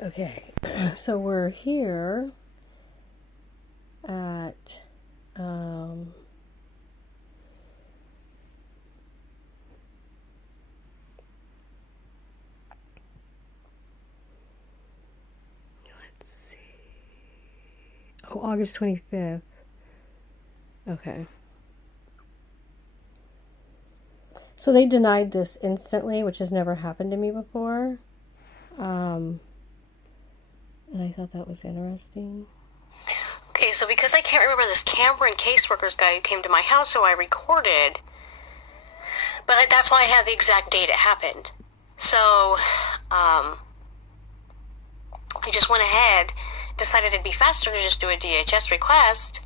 Okay, so we're here at let's see. Oh, August 25th. Okay. So they denied this instantly, which has never happened to me before. And I thought that was interesting. Okay, so because I can't remember this Cameron caseworkers guy who came to my house, so I recorded, but that's why I have the exact date it happened. So, I just went ahead, decided it'd be faster to just do a DHS request.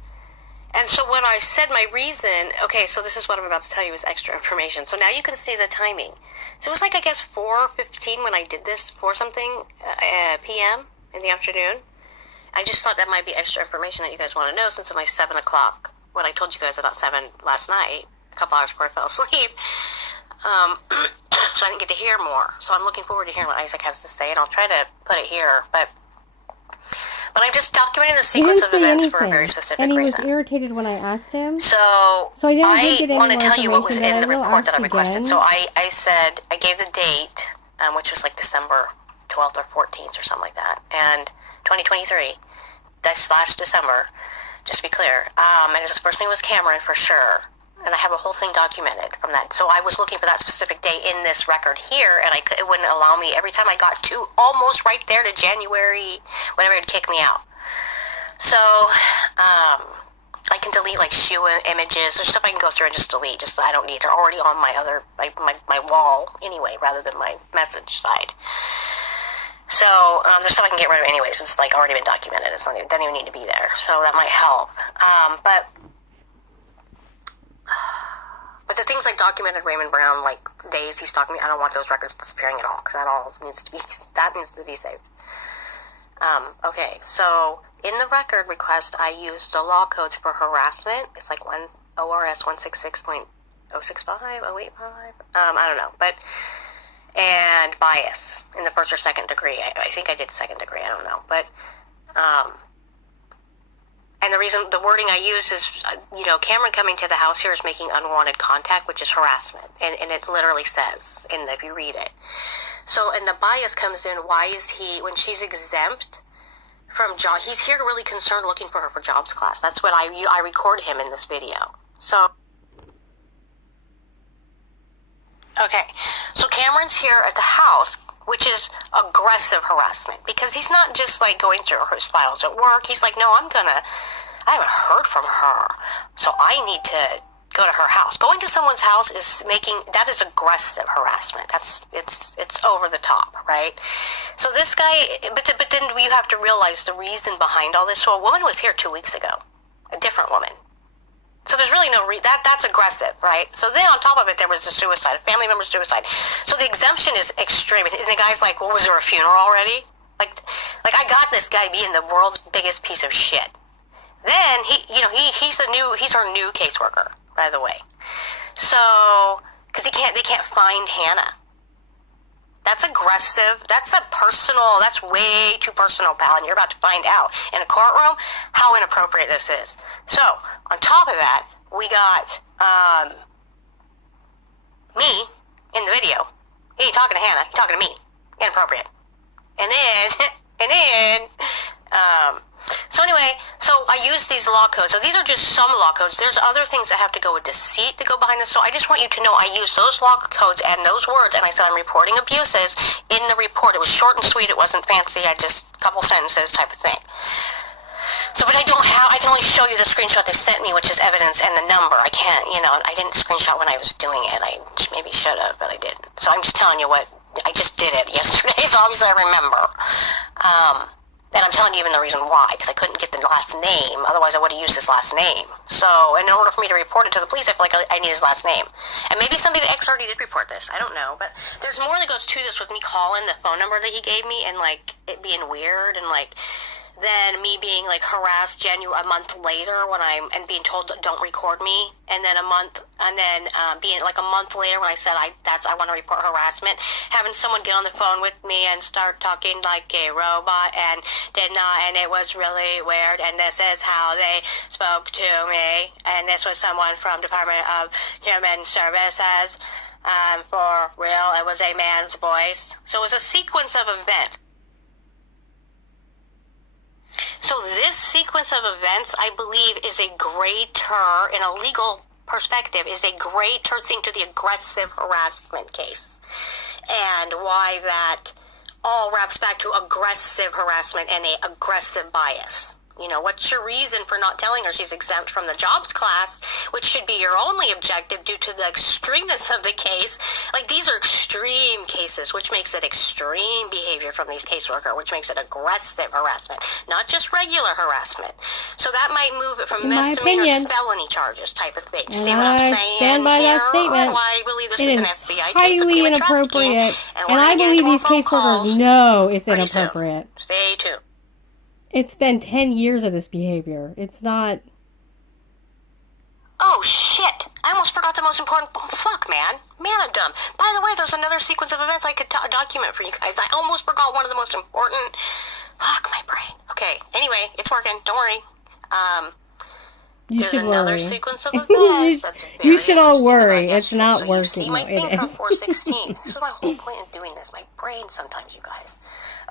And so when I said my reason, okay, so this is what I'm about to tell you is extra information. So now you can see the timing. So it was like, I guess, 4:15 when I did this, 4 something p.m. in the afternoon. I just thought that might be extra information that you guys want to know since it's my 7 o'clock, when I told you guys about 7 last night, a couple hours before I fell asleep. So I didn't get to hear more. So I'm looking forward to hearing what Isaac has to say, and I'll try to put it here. But I'm just documenting the sequence of events for a very specific reason. And he was irritated when I asked him. So I want to tell you what was in the report that I requested. Again. So I said, I gave the date, which was like December 12th or 14th or something like that, and 2023, that's / December, just to be clear. And his first name was Cameron for sure. And I have a whole thing documented from that. So I was looking for that specific day in this record here, and it wouldn't allow me. Every time I got to almost right there to January, whenever it'd kick me out. So, I can delete like shoe images. There's stuff I can go through and just delete. Just I don't need. They're already on my other, my wall anyway, rather than my message side. So, there's stuff I can get rid of anyways. It's like already been documented. It doesn't even need to be there. So that might help. But the things like documented Raymond Brown, like days he's talking to me, I don't want those records disappearing at all, because that needs to be saved. Okay, so in the record request, I used the law codes for harassment. It's like ORS 166.065, 085, I don't know, and bias in the first or second degree. I think I did second degree, I don't know, but, and the wording I use is, Cameron coming to the house here is making unwanted contact, which is harassment. And it literally says, if you read it. So, and the bias comes in, why is he, when she's exempt from job, he's here really concerned looking for her for jobs class. That's what I record him in this video. So, okay. So Cameron's here at the house, which is aggressive harassment, because he's not just like going through his files at work. He's like, no, I haven't heard from her, so I need to go to her house. Going to someone's house that is aggressive harassment. It's over the top, right? So this guy, but then you have to realize the reason behind all this. So a woman was here 2 weeks ago, a different woman. So there's really no that's aggressive, right? So then on top of it, there was a suicide, a family member's suicide. So the exemption is extreme. And the guy's like, well, was there a funeral already? Like I got this guy being the world's biggest piece of shit. Then he's our new caseworker, by the way. So, because they can't find Hannah. That's aggressive. That's way too personal, pal, and you're about to find out in a courtroom how inappropriate this is. So, on top of that, we got, me in the video. He ain't talking to Hannah, he's talking to me. Inappropriate. And then, so anyway, so I use these law codes. So these are just some law codes. There's other things that have to go with deceit that go behind this. So I just want you to know I use those law codes and those words, and I said I'm reporting abuses in the report. It was short and sweet. It wasn't fancy. I just a couple sentences type of thing. So, but I can only show you the screenshot they sent me, which is evidence, and the number. I can't, I didn't screenshot when I was doing it. I maybe should have, but I didn't. So I'm just telling you I just did it yesterday, so obviously I remember. And I'm telling you even the reason why, because I couldn't get the last name. Otherwise, I would have used his last name. So, in order for me to report it to the police, I feel like I need his last name. And maybe somebody at X already did report this. I don't know. But there's more that goes to this with me calling the phone number that he gave me and, it being weird. And, then me being like harassed a month later when and being told don't record me, and then being like a month later when I said I want to report harassment, having someone get on the phone with me and start talking like a robot and and it was really weird, and this is how they spoke to me, and this was someone from Department of Human Services. For real, it was a man's voice. So it was a sequence of events. So this sequence of events, I believe, is a greater, in a legal perspective, is a greater thing to the aggressive harassment case. And why that all wraps back to aggressive harassment and a aggressive bias. You know, what's your reason for not telling her she's exempt from the jobs class, which should be your only objective due to the extremeness of the case? Like, these are extreme cases, which makes it extreme behavior from these caseworkers, which makes it aggressive harassment, not just regular harassment. So that might move it from misdemeanor to felony charges type of thing. See what I'm saying? I stand by that statement. Why I believe this it is an is FBI highly case inappropriate, and I believe these caseworkers know it's inappropriate. Stay tuned. It's been 10 years of this behavior. It's not... Oh, shit. I almost forgot the most important... Fuck, man. Man, I'm dumb. By the way, there's another sequence of events I could document for you guys. I almost forgot one of the most important... Fuck, my brain. Okay, anyway, it's working. Don't worry. There's another sequence of events. You should all worry. It's not working. See my thing from 416. This was my whole point of doing this. My brain sometimes, you guys.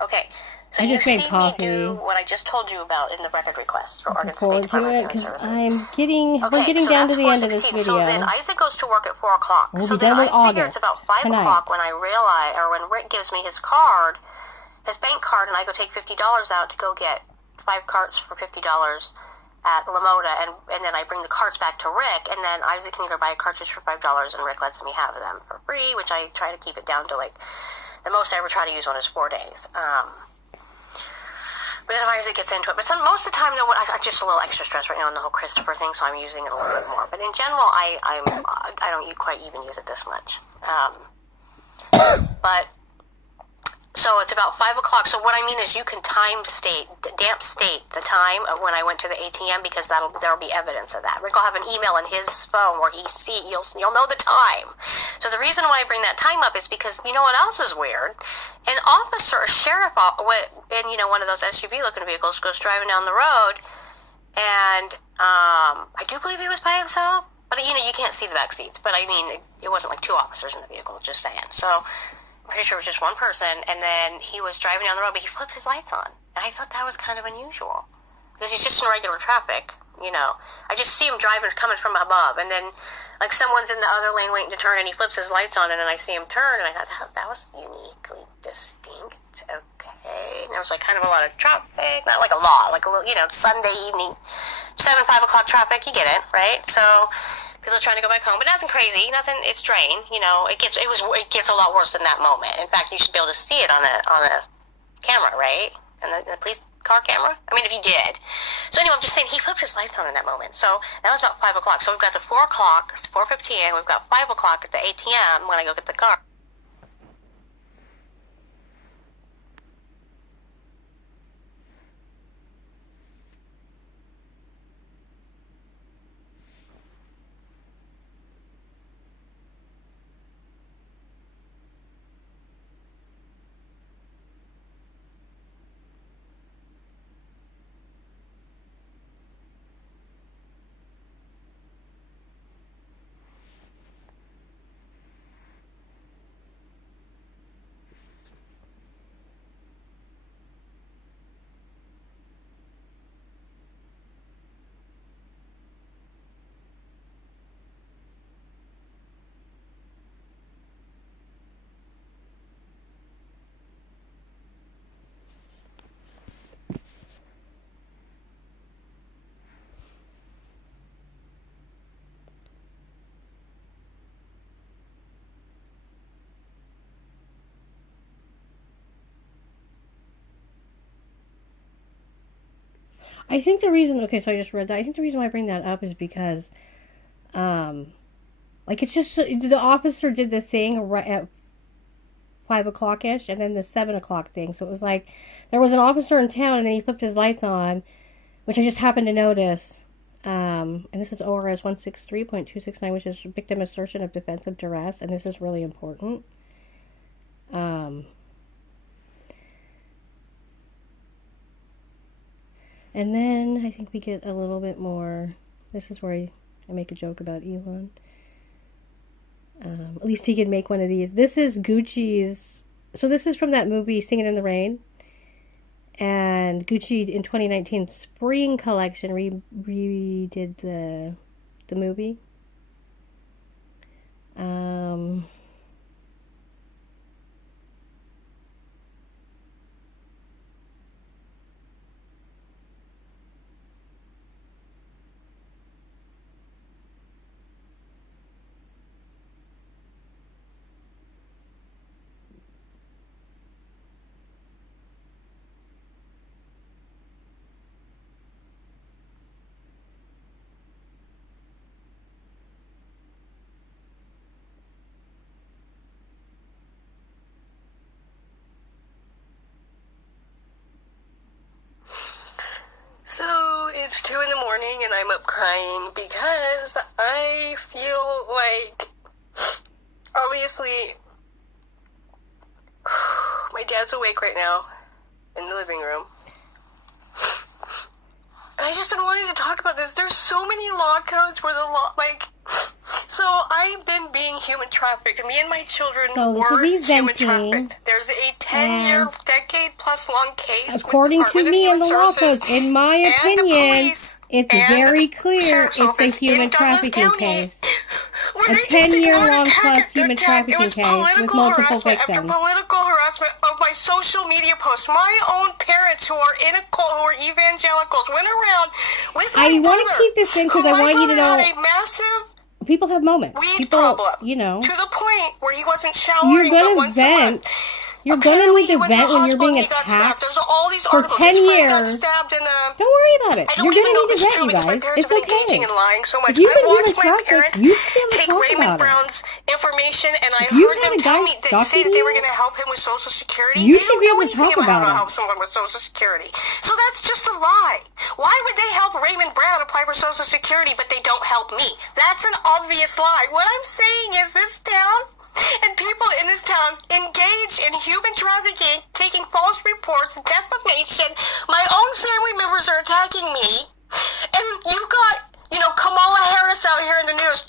Okay. So I just made coffee. Me do what I just told you about in the record request for Oregon State Department of Human Services. We're getting down to the end of this video. So then Isaac goes to work at 4 o'clock. We'll be done with August. It's about 5 o'clock when I realize, or when Rick gives me his card, his bank card, and I go take $50 out to go get 5 carts for $50 at Lamoda, and then I bring the carts back to Rick, and then Isaac can go buy a cartridge for $5, and Rick lets me have them for free, which I try to keep it down to, like, the most I ever try to use one is 4 days. But then Isaac gets into it. But most of the time, I'm just a little extra stressed right now on the whole Christopher thing, so I'm using it a little bit more. But in general, I don't quite even use it this much. But so it's about 5 o'clock. So what I mean is you can damp state the time of when I went to the ATM, because there'll be evidence of that. Rick will have an email in his phone where you'll know the time. So the reason why I bring that time up is because you know what else is weird? A sheriff in one of those SUV looking vehicles goes driving down the road, and I do believe he was by himself, but you can't see the back seats. But I mean, it wasn't like 2 officers in the vehicle, just saying. So I'm pretty sure it was just one person, and then he was driving down the road, but he flipped his lights on. And I thought that was kind of unusual, because he's just in regular traffic, I just see him coming from above, and then, like, someone's in the other lane waiting to turn, and he flips his lights on, and then I see him turn, and I thought, that was uniquely distinct. Okay. And there was, like, kind of a lot of traffic. Not like a lot, like a little, Sunday evening, 5 o'clock traffic, you get it, right? So people are trying to go back home, but nothing crazy, it's drained, it gets a lot worse than that moment. In fact, you should be able to see it on a camera, right? And the police car camera? I mean, if you did. So anyway, I'm just saying, he flipped his lights on in that moment. So that was about 5 o'clock. So we've got the 4 o'clock, it's 4:15, we've got 5 o'clock at the ATM when I go get the car. I think the reason, so I just read that. I think the reason why I bring that up is because, it's just, the officer did the thing right at 5 o'clock-ish, and then the 7 o'clock thing. So it was like, there was an officer in town, and then he flipped his lights on, which I just happened to notice. And this is ORS 163.269, which is victim assertion of defensive duress, and this is really important. And then I think we get a little bit more. This is where I make a joke about Elon. At least he could make one of these. This is Gucci's. So this is from that movie Singing in the Rain. And Gucci in 2019 spring collection redid the movie. So it's 2 in the morning and I'm up crying because I feel like, obviously, my dad's awake right now in the living room. And I've just been wanting to talk about this. There's so many law codes where the law, like, so I've been being human trafficked, and me and my children were human trafficked. There's a 10-year, decade-plus long case. According to me and the law codes, in my opinion, it's very clear it's a human trafficking case. A 10-year-long plus human trafficking case with multiple victims. After political harassment of my social media posts, my own parents who are in a cult, who are evangelicals, went around with my brother. I want to keep this in because I want you to know. Had a massive people have moments. Weed problem, you know, to the point where he wasn't showering. You're gonna vent. You're gonna need to vent when you're being attacked. There's all these for articles. 10 His years. friend got stabbed in a... Don't worry about it. You're gonna need to vent, you guys. It's okay. And lying so much. If you've been I watched human my parents trafficked, you should take talk Raymond about Brown's information, and I If you heard had them a guy tell me say that they were going to help him with Social Security. You They should don't be know able to anything talk about how to about help someone with Social Security. So that's just a lie. Why would they help Raymond Brown apply for Social Security, but they don't help me? That's an obvious lie. What I'm saying is this town and people in this town engage in human trafficking, taking false reports, defamation. My own family members are attacking me. And you got, Kamala Harris out here in the news.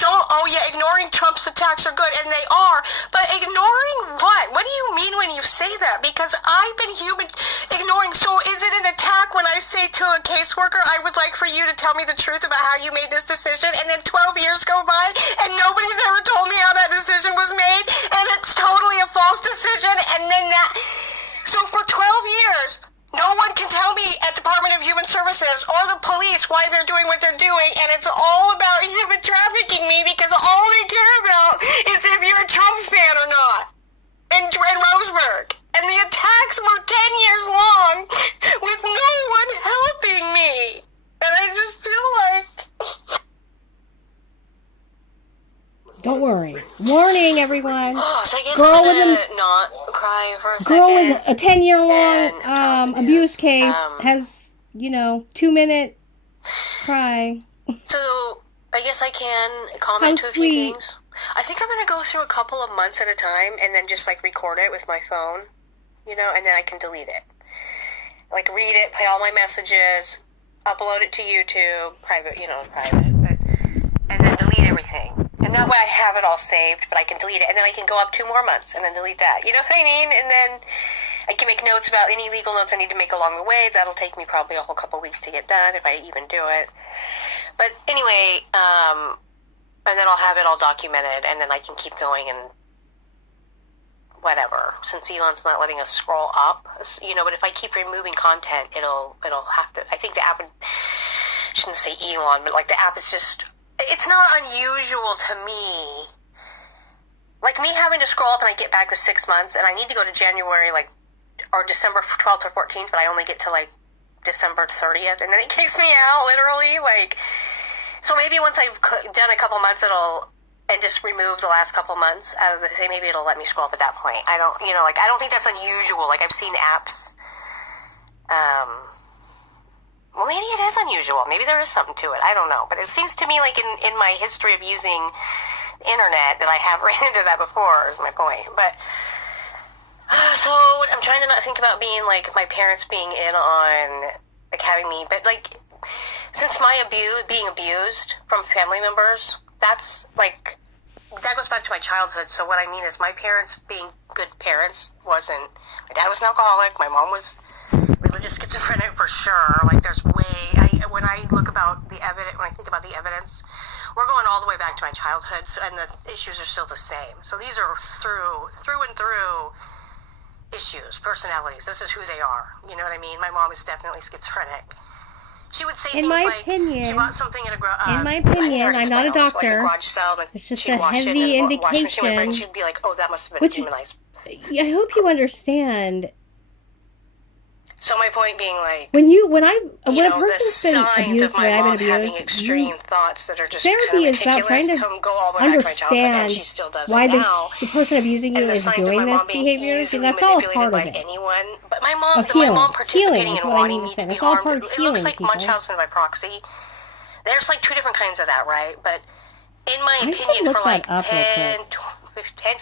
Ignoring Trump's attacks are good, and they are. But ignoring what? What do you mean when you say that? Because I've been ignoring. So is it an attack when I say to a caseworker, I would like for you to tell me the truth about how you made this decision, and then 12 years go by, and nobody's ever told me how that decision was made, and it's totally a false decision, and then that... So for 12 years... no one can tell me at Department of Human Services or the police why they're doing what they're doing, and it's all about human trafficking me because all they care about is if you're a Trump fan or not. In Roseburg. And the attacks were 10 years long with no one helping me. And I just feel like... Don't worry. Warning, everyone. Oh, so I guess I'm gonna not cry for a second. Girl with a 10-year-long abuse case has, 2-minute cry. So, I guess I can comment to a few things. I think I'm gonna go through a couple of months at a time and then just, record it with my phone, and then I can delete it. Read it, play all my messages, upload it to YouTube, private, and then delete everything. And that way I have it all saved, but I can delete it. And then I can go up 2 more months and then delete that. You know what I mean? And then I can make notes about any legal notes I need to make along the way. That'll take me probably a whole couple weeks to get done if I even do it. But anyway, and then I'll have it all documented, and then I can keep going and whatever. Since Elon's not letting us scroll up, but if I keep removing content, it'll have to... I think the app... I shouldn't say Elon, but the app is just... It's not unusual to me. Me having to scroll up and I get back with 6 months, and I need to go to January, or December 12th or 14th, but I only get to, December 30th, and then it kicks me out, literally, So maybe once I've done a couple months, it'll and just remove the last couple months out of the thing. Maybe it'll let me scroll up at that point. I don't, like, I don't think that's unusual. Like, I've seen apps. Well, maybe it is unusual. Maybe there is something to it. I don't know. But it seems to me like in my history of using the internet that I have ran into that before is my point. But, so I'm trying to not think about being like my parents being in on, like, having me. But, like, since my being abused from family members, that's, like, that goes back to my childhood. So what I mean is my parents being good parents wasn't, my dad was an alcoholic, my mom was religious schizophrenic for sure. Like, there's when I look about the evidence, when I think about the evidence, we're going all the way back to my childhood, and the issues are still the same. So these are through and through issues, personalities. This is who they are. You know what I mean? My mom is definitely schizophrenic. She would say things like, she bought something at in my opinion, I'm not a doctor. Like a garage sale, and it's just she'd a wash it, heavy and the washing machine would indication. break. She'd be like, "Oh, that must have been a humanized." I hope you understand. So my point being, like, when a person's been abused, of my mom having extreme thoughts that are just therapy is about trying to go all the way back to my childhood, and understand she still does why it now. the person abusing you is doing this behavior. See, that's all a part of it. Anyone, but my mom participating in wanting me to be harmed. It looks like Munchausen by proxy. There's like two different kinds of that, right? But in my opinion, for like 10,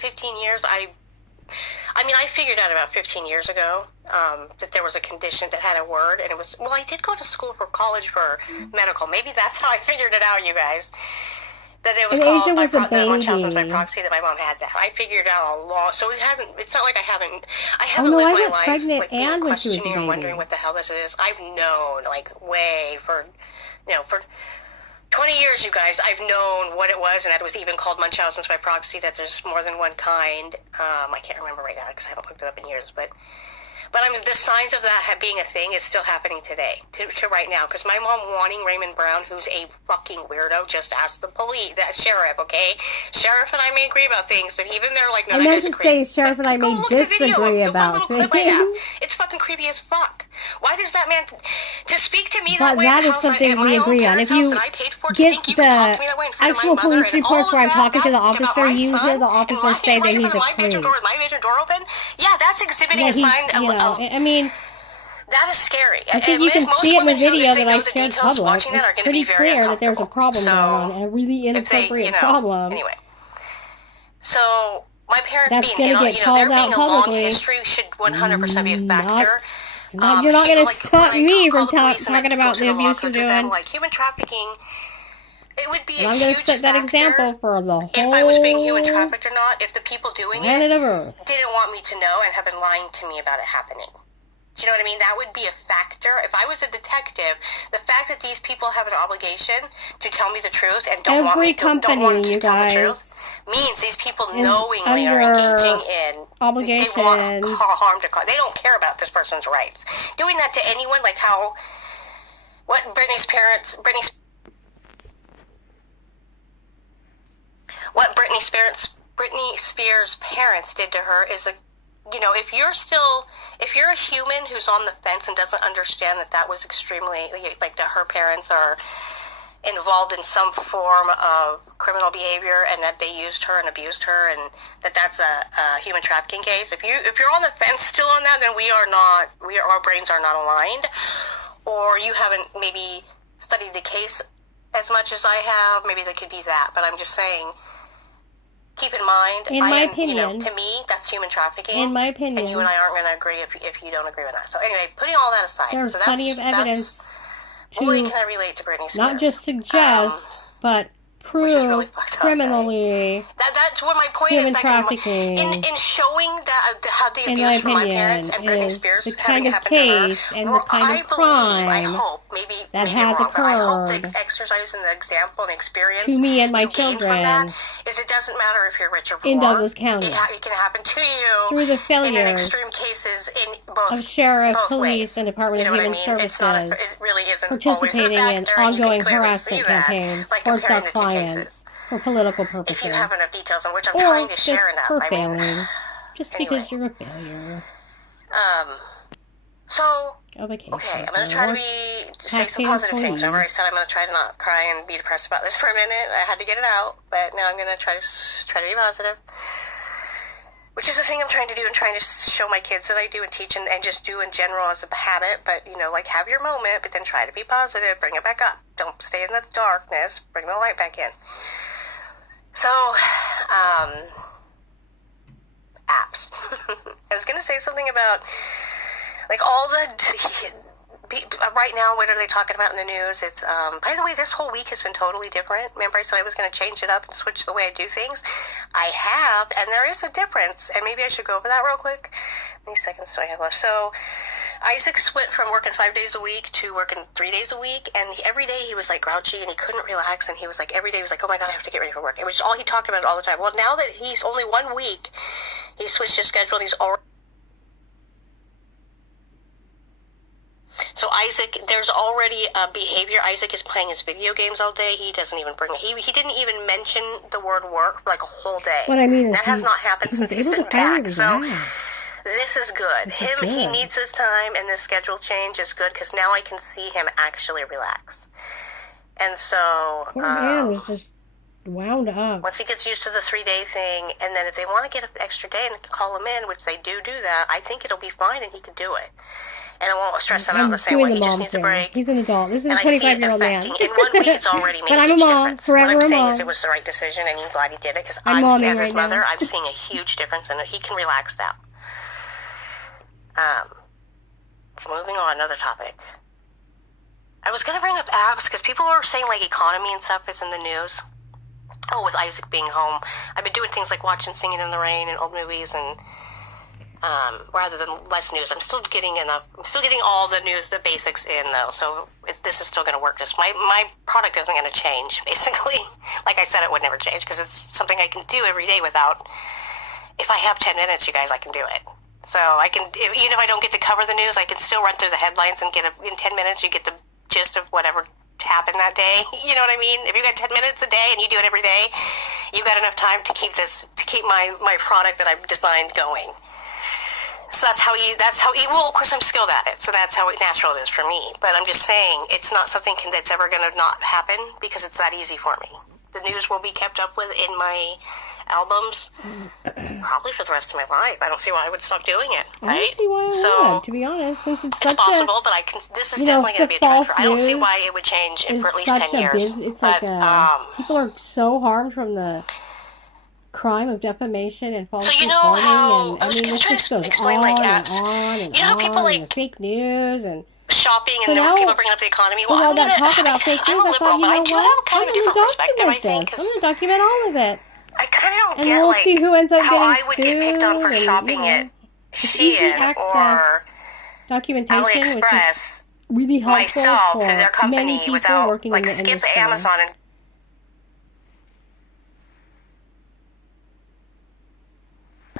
15 years, I figured out about 15 years ago that there was a condition that had a word, and it was, well, I did go to school for college for medical. Maybe that's how I figured it out, you guys. That it was called Munchausen by proxy, that my mom had that. I figured out a lot. So it's not like I haven't lived my life like questioning and wondering what the hell this is. I've known, like, for 20 years, you guys, I've known what it was, and that it was even called Munchausen's by proxy, that there's more than one kind. I can't remember right now because I haven't looked it up in years, but the signs of that being a thing is still happening today, to right now, because my mom wanting Raymond Brown, who's a fucking weirdo, just asked the police, that sheriff, okay? Sheriff and I may agree about things, but even they're like, no, that guy's a creep. Sheriff and I may disagree about things. It's fucking creepy as fuck. Why does that man to speak to me that way? That is something we agree on. If you get the actual police reports where I'm talking to the officer, you hear the officer say that he's a creep. My bedroom door open? Yeah, that's exhibiting a sign. I mean, that is scary. I think you can see it in the video that I shared public. It's pretty clear that there's a problem going on, a really inappropriate problem. Anyway, so my parents that's being, there being a long history should 100% be a factor. You're not going to stop me from talking about the abuse you're doing. Like human trafficking. It would be I'm going to set that example for the whole if I was being human trafficked or not, if the people doing it didn't want me to know and have been lying to me about it happening. Do you know what I mean? That would be a factor. If I was a detective, the fact that these people have an obligation to tell me the truth and don't want me to tell the truth means these people knowingly are engaging in obligation. They want harm to cause. They don't care about this person's rights. Doing that to anyone, like what Britney Spears' parents did to her is if you're a human who's on the fence and doesn't understand that was extremely, like, that her parents are involved in some form of criminal behavior and that they used her and abused her and that's a human trafficking case. If you're on the fence still on that, then our brains are not aligned, or you haven't maybe studied the case as much as I have. Maybe that could be that, but I'm just saying, keep in mind, to me, that's human trafficking. In my opinion. And you and I aren't going to agree if you don't agree with that. So anyway, putting all that aside. There's plenty of evidence to can I relate to Britney Spears? Not just suggest, but prove really criminally. That's what my point is. Trafficking. In showing how the abuse from my parents and Britney Spears the kind of case and the kind of crime I hope, maybe that has occurred. I hope the exercise and the example and experience to me and my children is it doesn't matter if you're rich or poor. In Douglas County. It can happen to you through the failures in extreme cases in both of sheriff, both police, ways. and Department of Human Services it really isn't participating in ongoing harassment campaigns towards our clients for political purposes. If you have enough details on which I'm trying to share enough. Failing. Just because you're a failure. So, vacation. okay, I'm going to try to say some positive things. Remember I said I'm going to try to not cry and be depressed about this for a minute. I had to get it out, but now I'm going to try to be positive. Which is the thing I'm trying to do and trying to show my kids that I do and teach and just do in general as a habit. But, like have your moment, but then try to be positive. Bring it back up. Don't stay in the darkness. Bring the light back in. So, apps. I was going to say something about, all the... Right now, what are they talking about in the news? It's, by the way, this whole week has been totally different. Remember I said I was going to change it up and switch the way I do things? I have, and there is a difference, and maybe I should go over that real quick. How many seconds do I have left? So, Isaac went from working 5 days a week to working 3 days a week, and every day he was, grouchy, and he couldn't relax, and he was, every day he was oh my God, I have to get ready for work. It was all he talked about all the time. Well, now that he's only 1 week, he switched his schedule, and he's already... So Isaac, there's already a behavior. Isaac is playing his video games all day. He doesn't even he didn't even mention the word work for a whole day. What I mean is that has not happened since he's been back. So this is good. He needs his time, and this schedule change is good because now I can see him actually relax. And so poor man was just wound up. Once he gets used to the 3-day thing, and then if they want to get an extra day and call him in, which they do that, I think it'll be fine, and he can do it. And I won't stress him out the same way. He just needs a break. He's an adult. This is a 25-year-old man. In 1 week, it's already made a huge difference. What I'm saying is it was the right decision, and he's glad he did it, because as his mother, I'm seeing a huge difference, and he can relax now. Moving on, another topic. I was going to bring up apps, because people are saying, economy and stuff is in the news. Oh, with Isaac being home. I've been doing things like watching Singing in the Rain and old movies, and rather than less news. I'm still getting all the news, the basics in, though. So this is still going to work. Just my product isn't going to change, basically. Like I said, it would never change because it's something I can do every day without. If I have 10 minutes, you guys, I can do it. So I can, even if I don't get to cover the news, I can still run through the headlines and in 10 minutes, you get the gist of whatever happened that day. You know what I mean? If you got 10 minutes a day and you do it every day, you got enough time to keep my product that I've designed going. So that's how well, of course I'm skilled at it, so that's how natural it is for me. But I'm just saying, it's not something that's ever going to not happen because it's that easy for me. The news will be kept up with in my albums probably for the rest of my life. I don't see why I would stop doing it, right? I don't see why I would, to be honest, since it's such possible, but this is definitely going to be a trend for. I don't see why it would change for at least 10 years. It's people are so harmed from the crime of defamation and false reporting, how and this just goes explain, on apps. and on and how on, people and fake news and shopping, and then people bringing up the economy. Well, all that talk about fake news, I thought, I do have kind of a different perspective, I think. I'm going to document all of it. I kind of don't and get, we'll see who ends up how getting I would sued get picked on for shopping at Shein or documentation, which is AliExpress really helpful myself for to their company many people without, working in the skip industry. Amazon and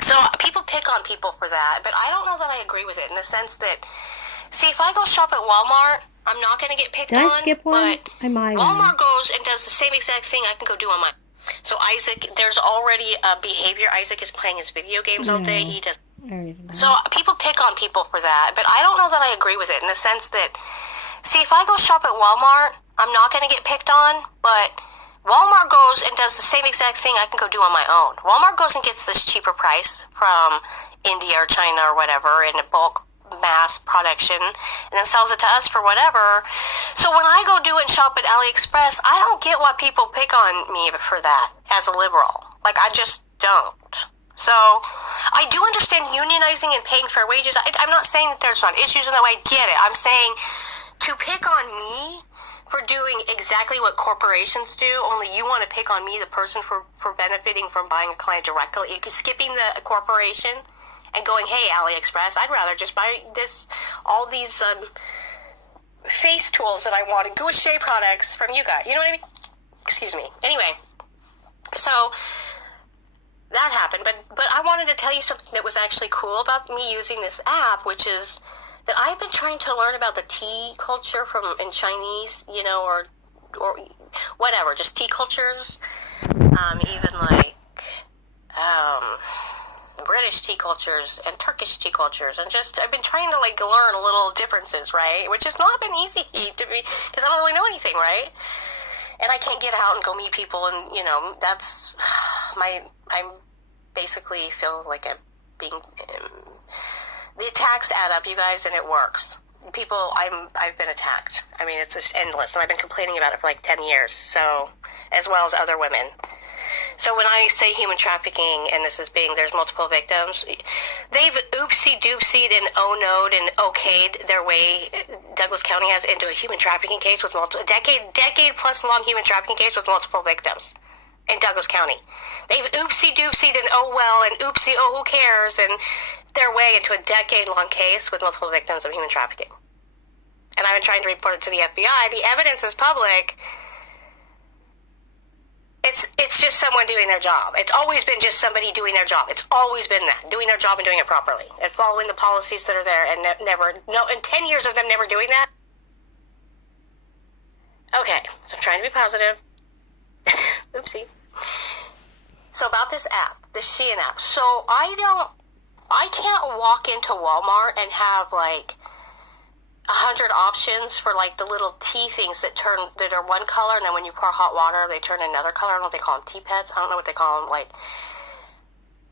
so people pick on people for that, but I don't know that I agree with it in the sense that, see, if I go shop at Walmart, I'm not going to get picked on. Did I skip one? But I might Walmart goes and does the same exact thing I can go do on my. So Isaac, there's already a behavior. Isaac is playing his video games all day. He does. So people pick on people for that, but I don't know that I agree with it in the sense that, see, if I go shop at Walmart, I'm not going to get picked on, but Walmart goes and does the same exact thing I can go do on my own. Walmart goes and gets this cheaper price from India or China or whatever in a bulk mass production and then sells it to us for whatever. So when I go do it and shop at AliExpress, I don't get why people pick on me for that as a liberal. I just don't. So I do understand unionizing and paying fair wages. I'm not saying that there's not issues in that way. I get it. I'm saying to pick on me for doing exactly what corporations do, only you want to pick on me, the person, for benefiting from buying a client directly, skipping the corporation and going, hey, AliExpress, I'd rather just buy all these face tools that I want, Gouache products from you guys. You know what I mean? Excuse me. Anyway, so that happened, but I wanted to tell you something that was actually cool about me using this app, which is that I've been trying to learn about the tea culture in Chinese, or whatever, just tea cultures, even British tea cultures and Turkish tea cultures, and just I've been trying to like learn little differences, right? Which has not been easy to me because I don't really know anything, right? And I can't get out and go meet people, and that's I basically feel like I'm being. The attacks add up, you guys, and it works. People, I've been attacked. I mean, it's just endless, and I've been complaining about it for like 10 years. So, as well as other women. So when I say human trafficking, and this is there's multiple victims, they've oopsie-doopsied and oh-noed and okayed their way, Douglas County has, into a human trafficking case with decade-plus-long human trafficking case with multiple victims in Douglas County. They've oopsie-doopsied and oh well and oopsie, oh who cares, and their way into a decade-long case with multiple victims of human trafficking. And I've been trying to report it to the FBI. The evidence is public. It's just someone doing their job. It's always been just somebody doing their job. It's always been that. Doing their job and doing it properly. And following the policies that are there and in 10 years of them never doing that. Okay, so I'm trying to be positive. Oopsie. So about this app, this Shein app. So I can't walk into Walmart and have like 100 options for like the little tea things that are one color, and then when you pour hot water they turn another color. I don't know what they call them, tea pets. I don't know what they call them. Like,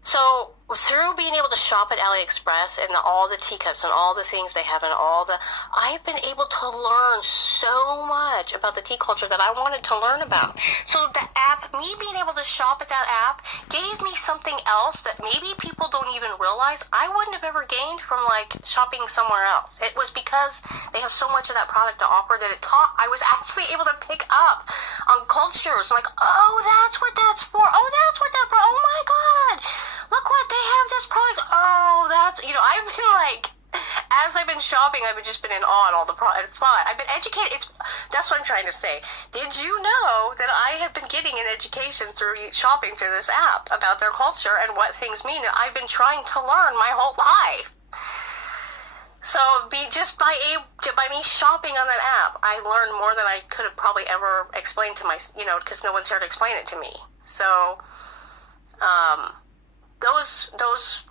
so through being able to shop at AliExpress and all the teacups and all the things they have and I've been able to learn so much about the tea culture that I wanted to learn about. So the app, me being able to shop at that app, gave me something else that maybe people don't even realize I wouldn't have ever gained from like shopping somewhere else. It was because they have so much of that product to offer that I was actually able to pick up on cultures. Like, oh, that's what that's for. Oh, that's what that's for. Oh my God. Look what they have this product. Oh, that's, I've been like, as I've been shopping, I've just been in awe at all the product. I've been educated. That's what I'm trying to say. Did you know that I have been getting an education through shopping through this app about their culture and what things mean that I've been trying to learn my whole life? So by me shopping on that app, I learned more than I could have probably ever explained to because no one's here to explain it to me. So, those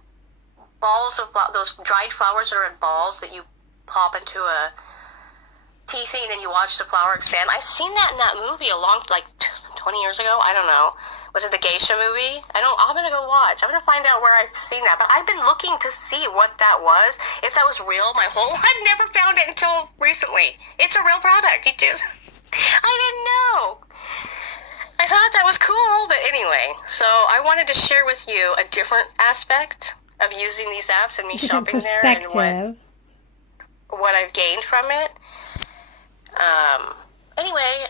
balls of those dried flowers that are in balls that you pop into a tea thing and then you watch the flower expand. I've seen that in that movie 20 years ago. I don't know. Was it the geisha movie? I'm going to go watch. I'm going to find out where I've seen that. But I've been looking to see what that was. If that was real my whole life. I've never found it until recently. It's a real product. I didn't know. I thought that was cool, but anyway, so I wanted to share with you a different aspect of using these apps and me shopping there and what I've gained from it. Anyway,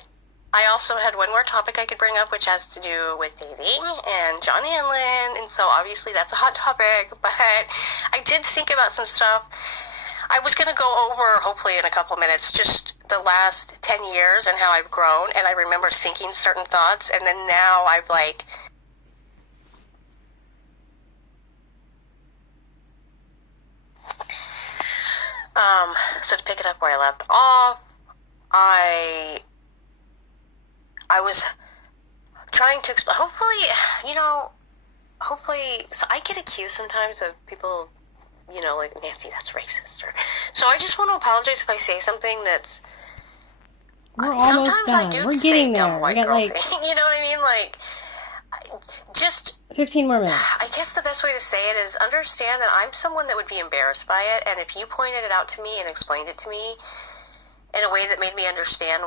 I also had one more topic I could bring up, which has to do with dating and John Hanlon, and so obviously that's a hot topic, but I did think about some stuff. I was going to go over, hopefully in a couple minutes, just the last 10 years and how I've grown, and I remember thinking certain thoughts, and then now I've so to pick it up where I left off, I was trying to explain, hopefully, so I get accused sometimes of people, like, Nancy, that's racist. So I just want to apologize if I say something that's... We're almost done. We're getting there. We got like... you know what I mean? Like, just... 15 more minutes. I guess the best way to say it is understand that I'm someone that would be embarrassed by it, and if you pointed it out to me and explained it to me in a way that made me understand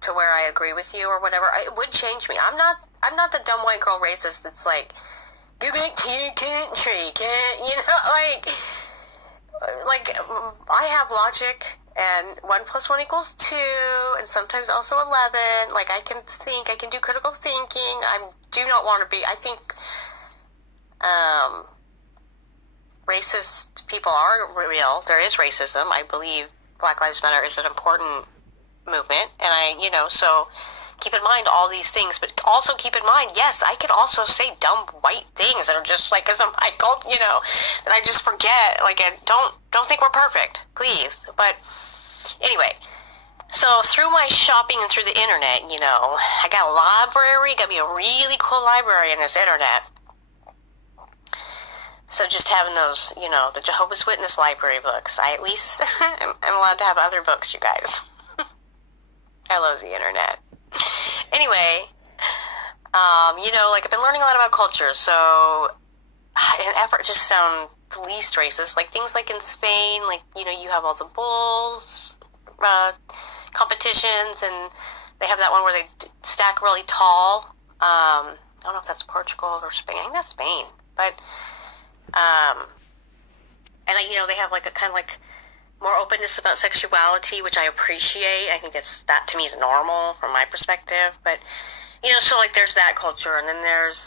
to where I agree with you or whatever, it would change me. I'm not the dumb white girl racist that's like, go back to your country, like, I have logic, and 1 + 1 = 2, and sometimes also 11, like, I can think, I can do critical thinking, I do not want to be, I think, racist people are real, there is racism, I believe Black Lives Matter is an important movement, and so keep in mind all these things, but also keep in mind, yes, I can also say dumb white things that are just like, because I'm white, that I just forget, like, and don't think we're perfect, please, but anyway, so through my shopping and through the internet, I got a library, got me a really cool library on this internet, instead of just having those, the Jehovah's Witness library books, I at least am allowed to have other books, you guys. I love the internet. Anyway, I've been learning a lot about culture, so in an effort to sound the least racist, like things like in Spain, you have all the bulls competitions, and they have that one where they stack really tall. I don't know if that's Portugal or Spain. I think that's Spain. But, they have like a kind of like more openness about sexuality, which I appreciate. I think that to me is normal from my perspective. But, so like there's that culture, and then there's,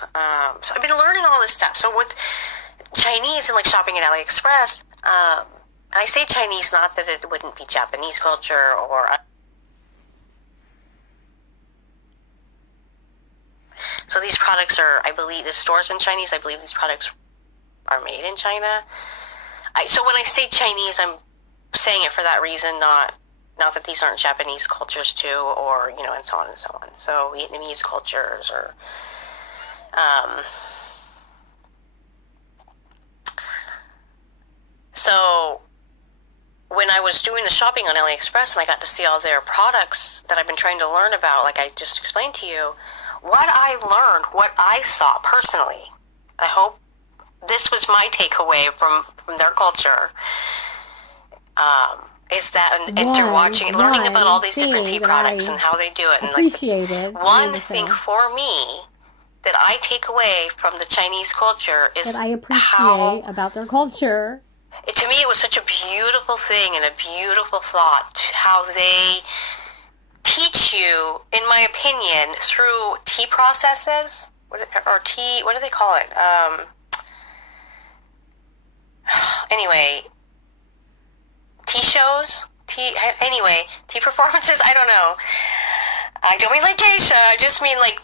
so I've been learning all this stuff. So with Chinese and like shopping at AliExpress, I say Chinese, not that it wouldn't be Japanese culture or. So these products are, I believe, the stores in Chinese, I believe these products are made in China. So when I say Chinese, I'm saying it for that reason, not that these aren't Japanese cultures too, or, and so on and so on. So Vietnamese cultures or, so when I was doing the shopping on AliExpress and I got to see all their products that I've been trying to learn about, like I just explained to you, what I learned, what I saw personally, I hope this was my takeaway from their culture, is that learning about all these different tea products and how they do it. And one thing for me that I take away from the Chinese culture is that I appreciate about their culture. To me, it was such a beautiful thing and a beautiful thought how they teach you, in my opinion, through tea processes, what do they call it? Anyway, tea shows, tea performances, I don't know. I don't mean like geisha, I just mean like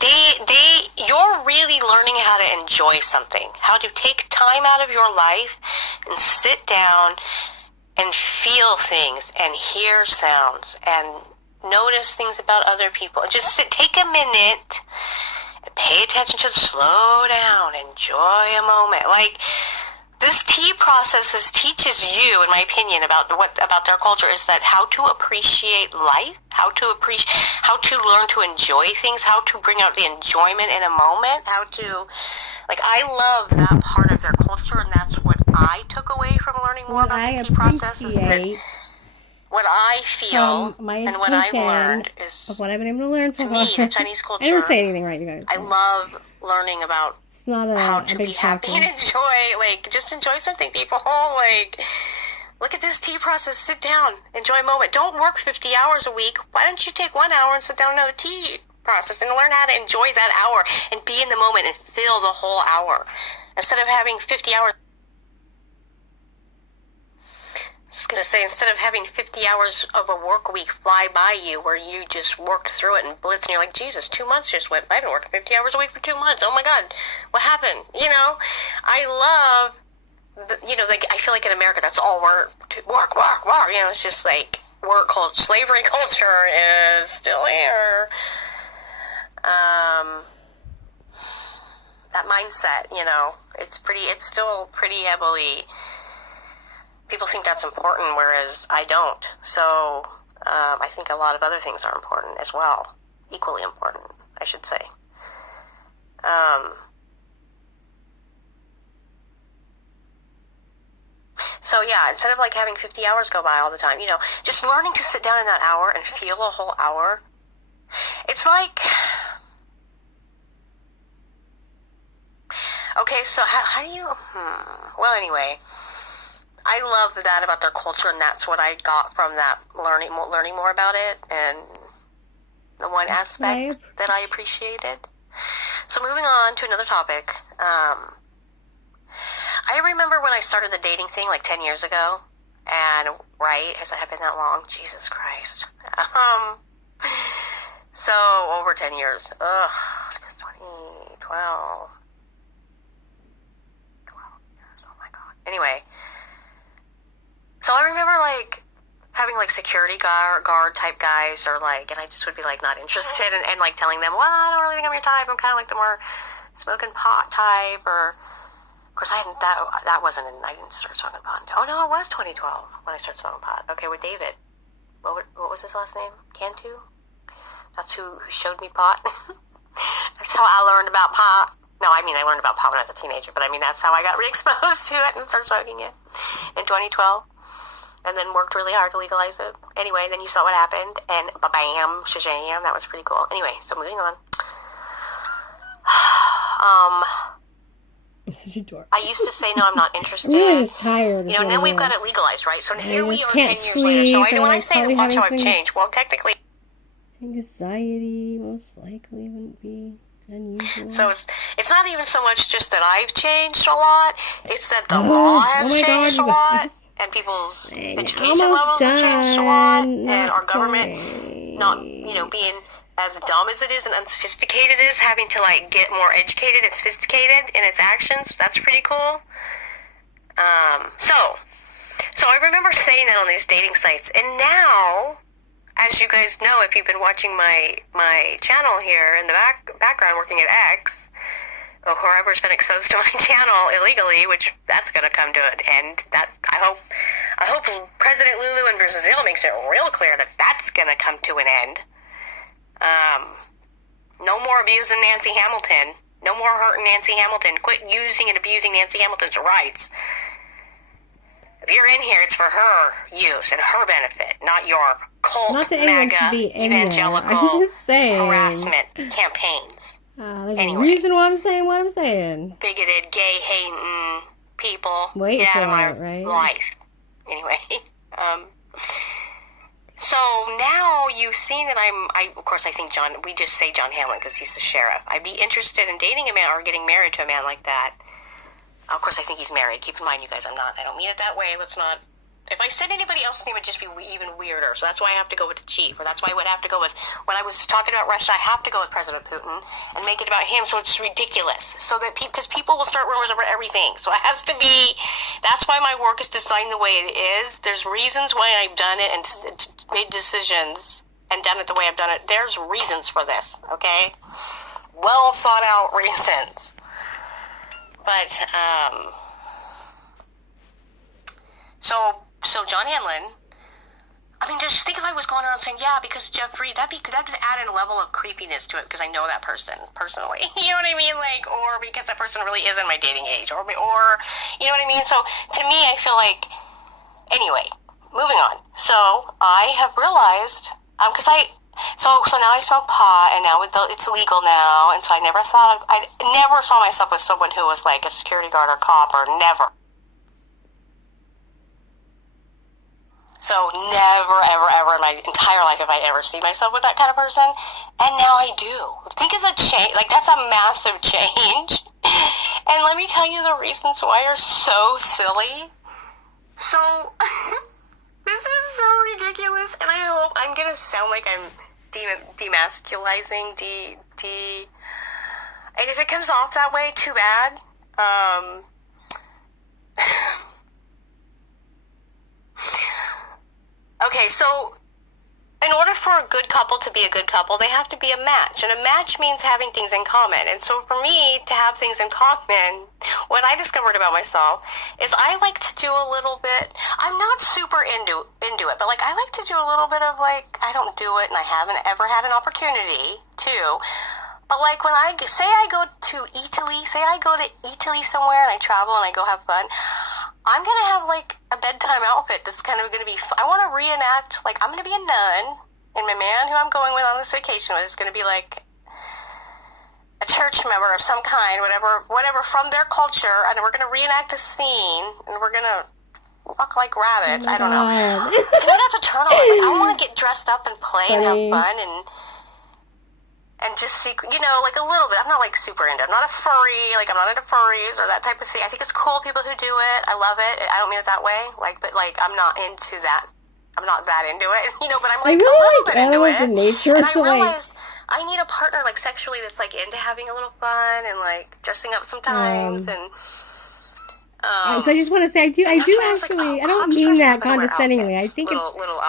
you're really learning how to enjoy something, how to take time out of your life and sit down and feel things and hear sounds and notice things about other people. Just take a minute and pay attention to slow down, enjoy a moment. Like, this tea process teaches you, in my opinion, about their culture, is that how to appreciate life, how to learn to enjoy things, how to bring out the enjoyment in a moment, I love that part of their culture, and that's what I took away from learning more about the tea process. Is that what I feel and what I've learned is, of what I've been able to learn to me, the Chinese culture. I didn't say anything right, you guys. I love learning about how to be happy and just enjoy something, people. Look at this tea process. Sit down, enjoy a moment. Don't work 50 hours a week. Why don't you take 1 hour and sit down and have a tea process and learn how to enjoy that hour and be in the moment and feel the whole hour instead of having 50 hours. I was going to say, instead of having 50 hours of a work week fly by you where you just worked through it and blitz and you're like, Jesus, 2 months just went by. I've been working 50 hours a week for 2 months. Oh my God, what happened? I love, I feel like in America, that's all work. It's just like work culture, slavery culture is still here. That mindset, it's still pretty heavily. People think that's important, whereas I don't. So I think a lot of other things are important as well. Equally important, I should say. So yeah, instead of having 50 hours go by all the time, just learning to sit down in that hour and feel a whole hour. It's like, okay, so how do you, well, anyway, I love that about their culture, and that's what I got from that learning more about it, and the one aspect that I appreciated. So moving on to another topic. I remember when I started the dating thing 10 years ago, and has it been that long? Jesus Christ. So over 10 years. Ugh, it was 2012. 12 years, oh my God. Anyway. So I remember having security guard type guys, or and I just would be not interested, and telling them, well, I don't really think I'm your type. I'm kind of the more smoking pot type, or course, that wasn't I didn't start smoking pot. Oh, no, it was 2012 when I started smoking pot. Okay, with David. What was his last name? Cantu? That's who showed me pot. That's how I learned about pot. No, I mean, I learned about pot when I was a teenager, but I mean, that's how I got re-exposed to it and started smoking it in 2012. And then worked really hard to legalize it. Anyway, then you saw what happened, and ba-bam, shazam, that was pretty cool. Anyway, so moving on. I'm such a dork. I used to say, no, I'm not interested. I'm really just tired. You know, and then we've got it legalized, right? So here we are 10 years sleep, later. So when I say, watch how I've changed, well, technically... Anxiety most likely wouldn't be unusual. So it's not even so much just that I've changed a lot, it's that the law has changed a lot, and people's education levels have changed a lot, and our government not, being as dumb as it is and unsophisticated it is, having to, get more educated and sophisticated in its actions. That's pretty cool. So I remember saying that on these dating sites, and now... As you guys know, if you've been watching my channel here in the background working at X, or whoever's been exposed to my channel illegally, which that's going to come to an end. That I hope President Lulu in Brazil makes it real clear that that's going to come to an end. No more abusing Nancy Hamilton. No more hurting Nancy Hamilton. Quit using and abusing Nancy Hamilton's rights. If you're in here, it's for her use and her benefit, not your cult, MAGA, evangelical harassment campaigns. There's a reason why I'm saying what I'm saying. Bigoted, gay-hating people. Wait get for out of my life. Anyway, so now you've seen that of course I think we just say John Hamlin because he's the sheriff. I'd be interested in dating a man or getting married to a man like that. Of course, I think he's married. Keep in mind, you guys, I don't mean it that way. Let's not... If I said anybody else's name, it would just be even weirder. So that's why I have to go with the chief. Or that's why I would have to go with... When I was talking about Russia, I have to go with President Putin and make it about him so it's ridiculous. So that... Because people will start rumors over everything. So it has to be... That's why my work is designed the way it is. There's reasons why I've done it and made decisions and done it the way I've done it. There's reasons for this, okay? Well thought out reasons. But, so John Hanlon, I mean, just think if I was going around saying, yeah, because Jeffrey, that would add in a level of creepiness to it, because I know that person, personally, you know what I mean, or because that person really is in my dating age, or, you know what I mean, so, to me, I feel like, anyway, moving on, so, I have realized, so now I smoke pot, and now it's illegal now, and so I never saw myself as someone who was like a security guard or cop, or never. So never, ever, ever in my entire life have I ever seen myself with that kind of person, and now I do. Think it's a change, that's a massive change, and let me tell you the reasons why are so silly. So, this is so ridiculous, and I hope I'm gonna sound like I'm demasculizing, and if it comes off that way, too bad. Okay, so in order for a good couple to be a good couple, they have to be a match, and a match means having things in common. And so for me to have things in common, what I discovered about myself is I like to do a little bit, I'm not super into it, but I like to do a little bit of I don't do it and I haven't ever had an opportunity to, but when I go to Italy somewhere and I travel and I go have fun, I'm going to have a bedtime outfit that's kind of going to be, I want to reenact, I'm going to be a nun, and my man who I'm going with on this vacation with is going to be a church member of some kind, whatever from their culture, and we're going to reenact a scene, and we're going to fuck like rabbits. I don't know. That's a turn on. I want to get dressed up and play and have fun and just see, a little bit. I'm not super into it. I'm not a furry. I'm not into furries or that type of thing. I think it's cool people who do it. I love it. I don't mean it that way. But I'm not into that. I'm not that into it. But I'm a little bit into it. In nature, and I realized I need a partner sexually that's into having a little fun and dressing up sometimes and. So I just want to say, I do actually, I don't mean that condescendingly. I think it's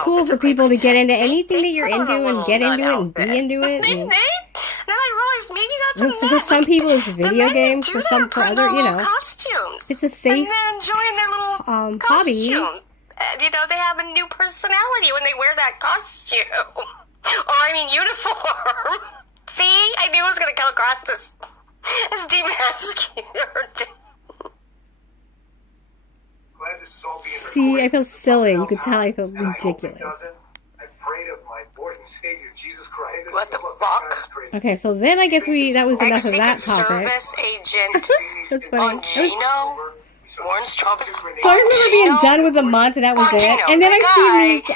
cool for people to get into anything that you're into and get into it and be into it. And then I realized maybe that's so for some people it's video games, for some, for other, costumes. It's a safe and they're enjoying their little hobby. costume. You know, they have a new personality when they wear that costume. Or, I mean, uniform. See? I knew I was going to come across this as demasculine. See, I feel silly. You could tell I feel ridiculous. What the fuck? Okay, so then I guess that was enough of that Ex-Secret topic. Service agent That's funny. Bongino warns Trump is... So I remember being done with the month and that was it. And then I've seen these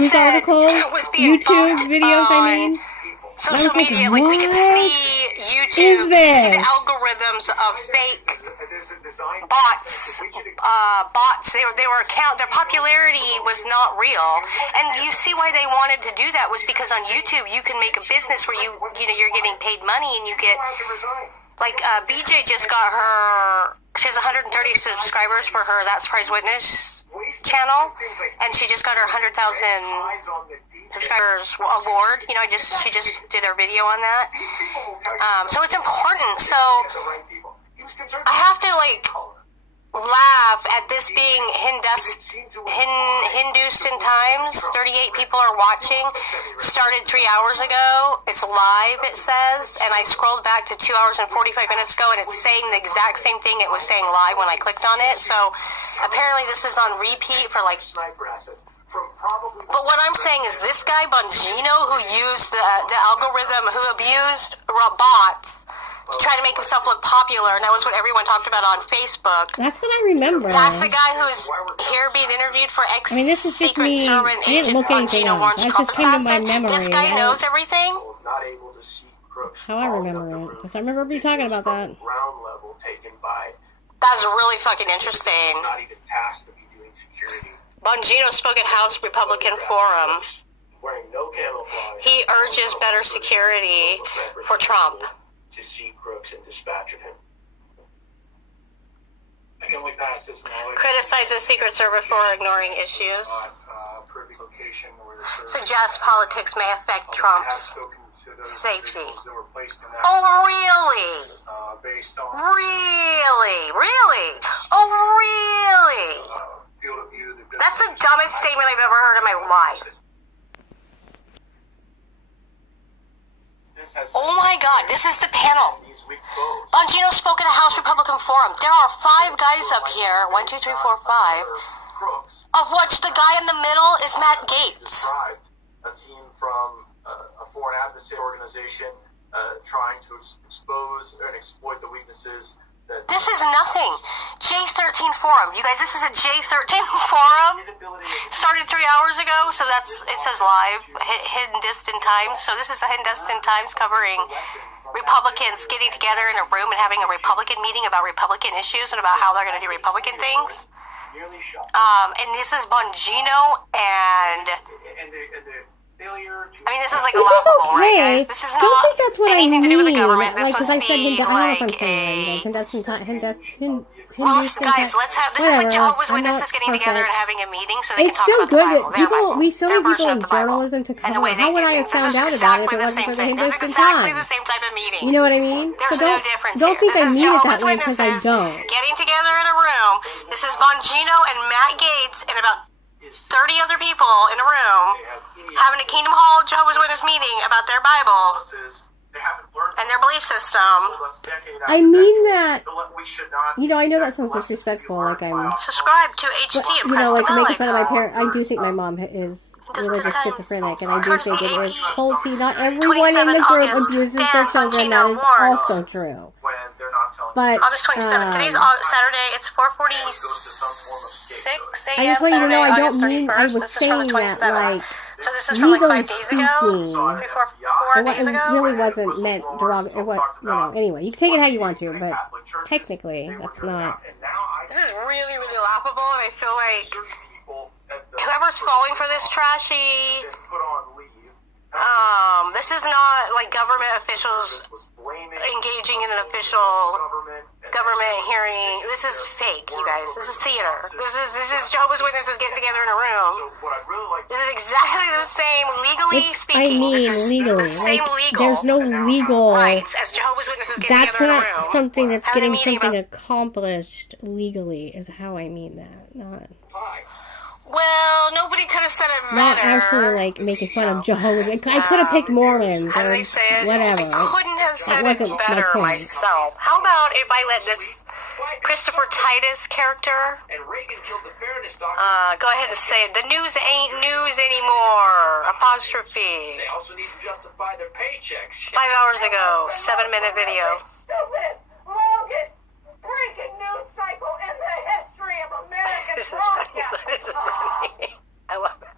news articles, YouTube videos, I mean. Social media, like we could see YouTube, the algorithms of fake bots. Their popularity was not real, and you see why they wanted to do that was because on YouTube you can make a business where you're getting paid money and you get like BJ just got her. She has 130 subscribers for her That Surprise Witness channel, and she just got her 100,000 subscribers award. You know, she just did her video on that. So it's important. So I have to laugh at this being Hindustan Times. 38 people are watching. Started 3 hours ago. It's live, it says. And I scrolled back to 2 hours and 45 minutes ago, and it's saying the exact same thing it was saying live when I clicked on it. So apparently this is on repeat for But what I'm saying is this guy Bongino, who used the algorithm, who abused bots to try to make himself look popular, and that was what everyone talked about on Facebook. That's what I remember. That's the guy who's here being interviewed for ex-Secret Service agent Bongino warns Trump assassin. This guy knows everything. How I remember it. Because I remember everybody talking about that. That's really fucking interesting. Bongino spoke at House Republican Forum. He urges better security for Trump. To see crooks and dispatch of him. Can we pass this knowledge? Criticizes Secret Service for ignoring issues. Location where Suggests politics may affect Trump's safety. Oh, really? Based on Really? Oh, really? field of view that That's the dumbest statement I've ever heard in my life. Oh my God, this is the panel. Bongino spoke at a House Republican Forum. There are 5 guys up here. 1, 2, 3, 4, 5. Of which the guy in the middle is Matt Gaetz. A team from a foreign adversary organization trying to expose and exploit the weaknesses. This is nothing. J13 Forum. You guys, this is a J13 Forum. Started 3 hours ago, so it says live. Hindustan Times. So this is the Hindustan Times covering Republicans getting together in a room and having a Republican meeting about Republican issues and about how they're going to do Republican things. And this is Bongino and... I mean, this is laughable, right, guys? This is not think that's what anything I mean. to do with the government. This Because I must said be guys, let's have. This is like Jehovah's Witnesses getting together and having a meeting so they It's can talk still about the good Bible. that we still have people in version of the Bible. journalism to And the cover. way they How would do I have things. found This out is about it if exactly it the wasn't same for the thing. This is Hindustan exactly Times? the same type of meeting. You know what I mean? There's So no difference don't here. think This I is mean it Jehovah's that way because I Witnesses don't. getting together in a room. This is Bongino and Matt Gaetz and about 30 other people in a room having a Kingdom Hall Jehovah's Witness meeting about their Bible and their belief system. I mean that, I know that sounds disrespectful, like I'm, Subscribe to HT and press the like bell making fun of my icon. parents. I do think my mom is religious schizophrenic, and I do think it is AP. culty. Not everyone in the group abuses their children. That is also true. But August 27th. Today's Saturday. It's 4:46 a.m. I just want you to know I Saturday, don't mean I August was 31st. This is from saying the that 27th. like So this is from like legally 5 days ago? speaking. 4 days It ago? really wasn't meant derogatory. Anyway, you can take it how you want to, but technically, that's not. This is really, really laughable, and I feel like whoever's falling for this trashy, this is not like government officials engaging in an official government hearing. This is fake, you guys. This is theater. This is Jehovah's Witnesses getting together in a room. So what I really like. This is exactly the same, legally Which, speaking. I mean, legally. The same Like, legal there's no legal... rights as Jehovah's Witnesses getting That's together in a not room. something that's having a getting meeting something about. accomplished legally, is how I mean that. Not... Well, nobody could have said it Not better. actually, like, making fun of Jehovah's. I could have picked Mormons How do or they say it? whatever. I couldn't have said it wasn't my better point. myself. How about if I let this Christopher Titus character And Reagan killed the fairness doctor. go ahead and say it? The news ain't news anymore. Apostrophe. They also need to justify their paychecks. 5 hours ago, 7-minute video. Stupidest, longest breaking news cycle in the history of American This is funny. broadcasting. This is funny. I love it.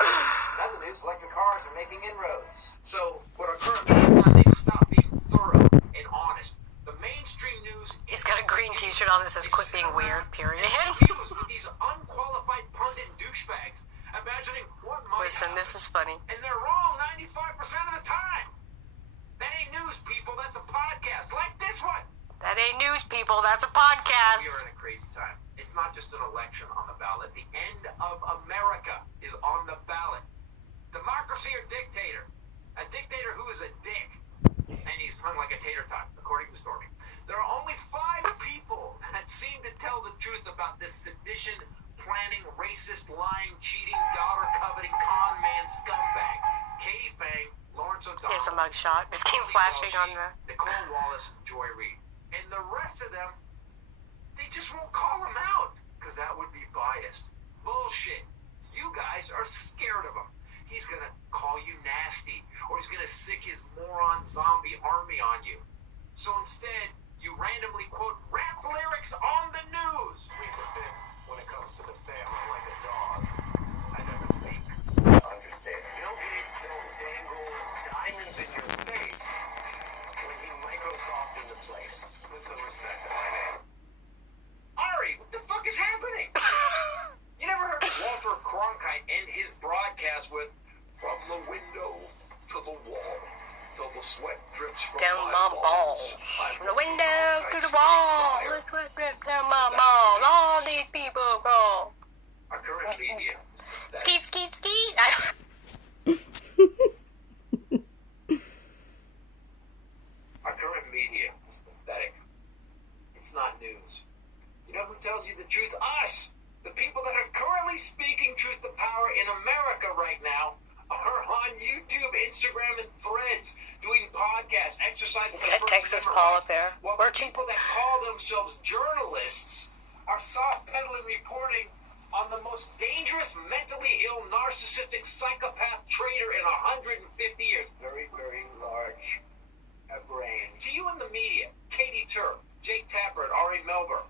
Now the news, electric cars are making inroads. So, what our current news has done, they've stopped being thorough and honest. The mainstream news He's got a green t-shirt on that says quit being weird, period. confused with these unqualified pundit douchebags, imagining what might Listen, happen. this is funny. And they're wrong 95% of the time. That ain't news, people. That's a podcast like this one. That ain't news, people. That's a podcast. We are in a crazy time. It's not just an election on the ballot. The end of America is on the ballot. Democracy or dictator? A dictator who is a dick. And he's hung like a tater tot, according to Stormy. There are only 5 people that seem to tell the truth about this sedition, planning, racist, lying, cheating, daughter-coveting, con man scumbag. Katie Fang, Lawrence O'Donnell. Here's a mugshot. Just came flashing on the... Nicole Wallace, Joy Reid. And the rest of them, they just won't call him out, because that would be biased. Bullshit. You guys are scared of him. He's gonna call you nasty, or he's gonna sick his moron zombie army on you. So instead, you randomly quote rap lyrics on the news. When it comes to the family like a dog, I never speak. Understand. Bill Gates don't dangle diamonds in your face when he Microsoft in the place. Put some respect on my name. Ari, what the fuck is happening? You never heard Walter Cronkite end his broadcast with "From the window to the wall, till the sweat drips from Down my my balls. I'm From the window to Cronkite's the wall. fire." Look what dripped down my balls. All these people go. Our current media is pathetic. Skeet, skeet, skeet. Our current media is pathetic. It's not news. You know who tells you the truth? Us! The people that are currently speaking truth to power in America right now are on YouTube, Instagram, and Threads, doing podcasts, exercising. He's got Texas Paul up there. While the people that call themselves journalists are soft peddling reporting on the most dangerous, mentally ill, narcissistic, psychopath traitor in 150 years. Very, very large brain. To you in the media, Katie Tur, Jake Tapper, and Ari Melber,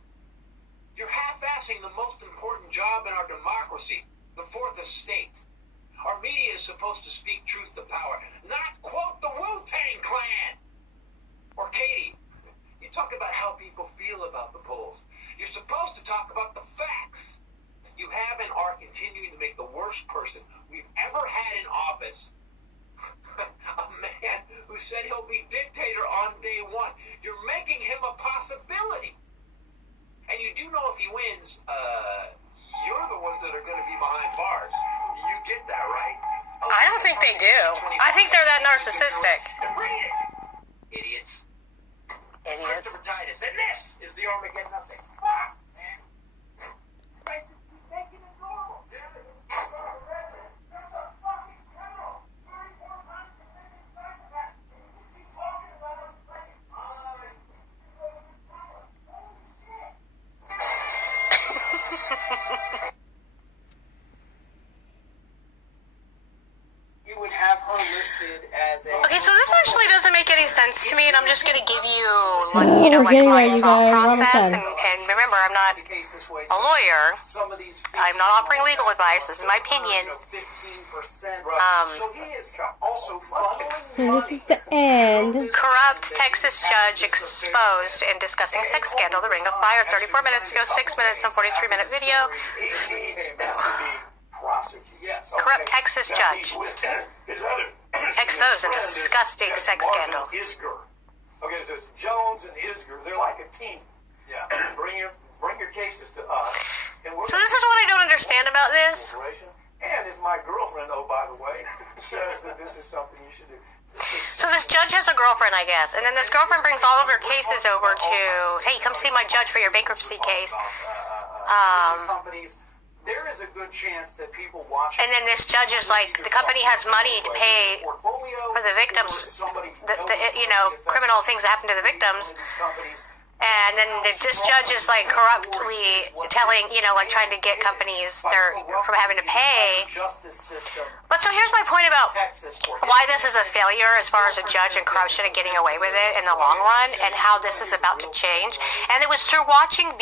you're half-assing the most important job in our democracy, the fourth estate. Our media is supposed to speak truth to power, not quote the Wu-Tang Clan. Or Katie, you talk about how people feel about the polls. You're supposed to talk about the facts. You have and are continuing to make the worst person we've ever had in office a man who said he'll be dictator on day one. You're making him a possibility. And you do know if he wins, you're the ones that are going to be behind bars. You get that, right? I don't think they do. I think they're that narcissistic. Read it. Idiots. Idiots. Christopher Titus. And this is the Armageddon update. You would have her listed as a... Okay, so this actually doesn't make any sense to me, and I'm just gonna give you, like, Oh, you know, we're like getting my there, you thought guys. We're almost process. done. And remember, I'm not the case this way. a lawyer. Some of these I'm not offering legal advice. This is my opinion. 15%. Um, So he is also funneling So this is the end. Corrupt Texas judge exposed in discussing sex scandal. The Ring of Fire. 34 minutes ago, 6 minutes and 43-minute video. Yes. Corrupt Texas judge exposed in disgusting sex scandal. Okay, is it's Jones and Isger. They're like a team. Yeah. bring your cases to us. And we're So this is what I don't understand about this. And if my girlfriend, oh, by the way, says that this is something you should do. So this judge has a girlfriend, I guess, and then this girlfriend brings all of her cases over to, hey, come see my judge for your bankruptcy case. Companies, there is a good chance that people watch. And then this judge is like, the company has money to pay for the victims, criminal things that happen to the victims. And then this judge is like corruptly telling, trying to get companies from having to pay. But so here's my point about why this is a failure as far as a judge and corruption and getting away with it in the long run, and how this is about to change. And it was through watching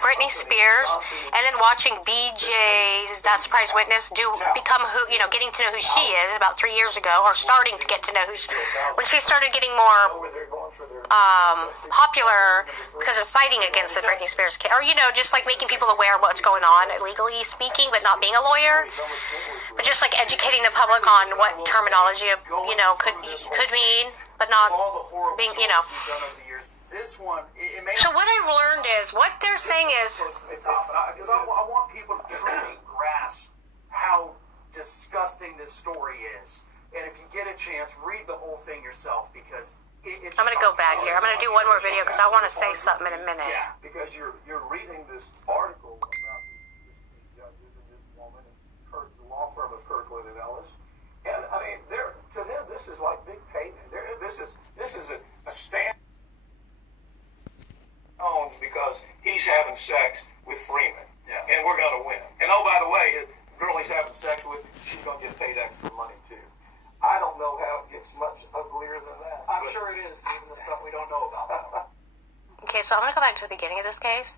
Britney Spears and then watching BJ's That Surprise Witness become getting to know who she is about 3 years ago, or starting to get to know when she started getting more popular because of fighting against the Britney Spears case, or just like making people aware of what's going on legally speaking, but not being a lawyer, but just like educating the public on what terminology could mean, but not being This one, So what I've learned is what they're saying is because I want people to truly grasp how disgusting this story is, and if you get a chance, read the whole thing yourself, because it's I'm going to go back here. I'm going to do one more video because I want to say something in a minute. Yeah, Because you're reading this article about these judges and this woman and the law firm of Kirkland and Ellis, and I mean, to them this is like big payment. This is a stand owns because he's having sex with Freeman, and we're going to win. And oh, by the way, the girl he's having sex with, she's going to get paid extra money too. I don't know how it gets much uglier than that. I'm sure it is, even the stuff we don't know about. Okay, so I'm going to go back to the beginning of this case.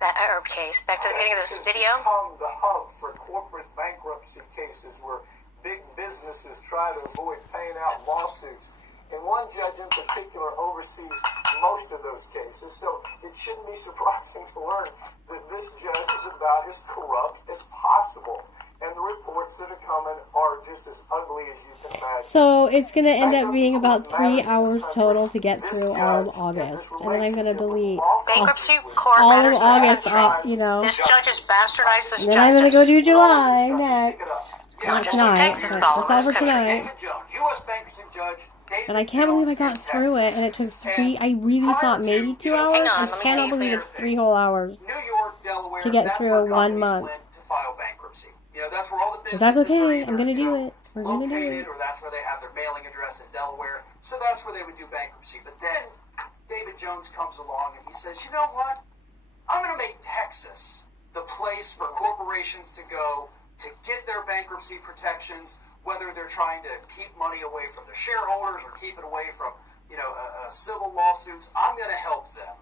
Back to the beginning of this video. Become the hub for corporate bankruptcy cases where big businesses try to avoid paying out lawsuits. And one judge in particular oversees most of those cases, so it shouldn't be surprising to learn that this judge is about as corrupt as possible. And the reports that are coming are just as ugly as you can imagine. So it's going to end up being about 3 hours total to get through all of August. And then I'm going to delete Bankruptcy court all matters of in this August, country. This judge has bastardized this And then I'm going to go justice. do July next. Not Just tonight, Texas but ball, it's all for that's coming. tonight. David Jones, U.S. bankruptcy judge. And I can't believe I got through it, and it took 3, I really thought maybe 2 hours. Hang on, I let me cannot see. believe it's 3 whole hours. New York, Delaware, To get that's through where 1 companies month. went to file bankruptcy. That's where all the But that's businesses are okay, I'm either, going to do it. We're going to do located, it. or that's where they have their mailing address in Delaware. So that's where they would do bankruptcy. But then David Jones comes along and he says, you know what? I'm going to make Texas the place for corporations to go to get their bankruptcy protections, whether they're trying to keep money away from their shareholders or keep it away from civil lawsuits. I'm going to help them.